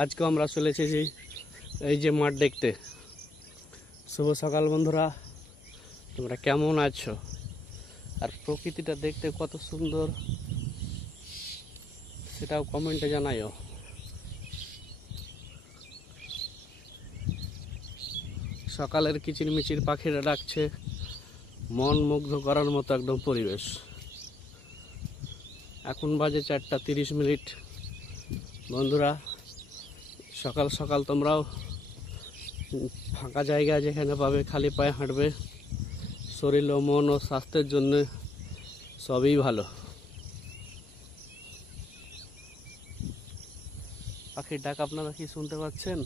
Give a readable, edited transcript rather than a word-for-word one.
আজকে আমরা চলেছি এই যে মাঠ দেখতে। শুভ সকাল বন্ধুরা, তোমরা কেমন আছো? আর প্রকৃতিটা দেখতে কত সুন্দর সেটাও কমেন্টে জানাইও। সকালের কিচিরমিচির পাখিরা ডাকছে, মন মুগ্ধ করার মতো একদম পরিবেশ। এখন বাজে 4:30। বন্ধুরা, সকাল সকাল তোমরাও ফাঁকা জায়গা যেখানে পাবে খালি পায়ে হাঁটবে। শরীর ও মন ও স্বাস্থ্যের জন্য সবই ভালো। পাখির ডাক আপনারা কি শুনতে পাচ্ছেন?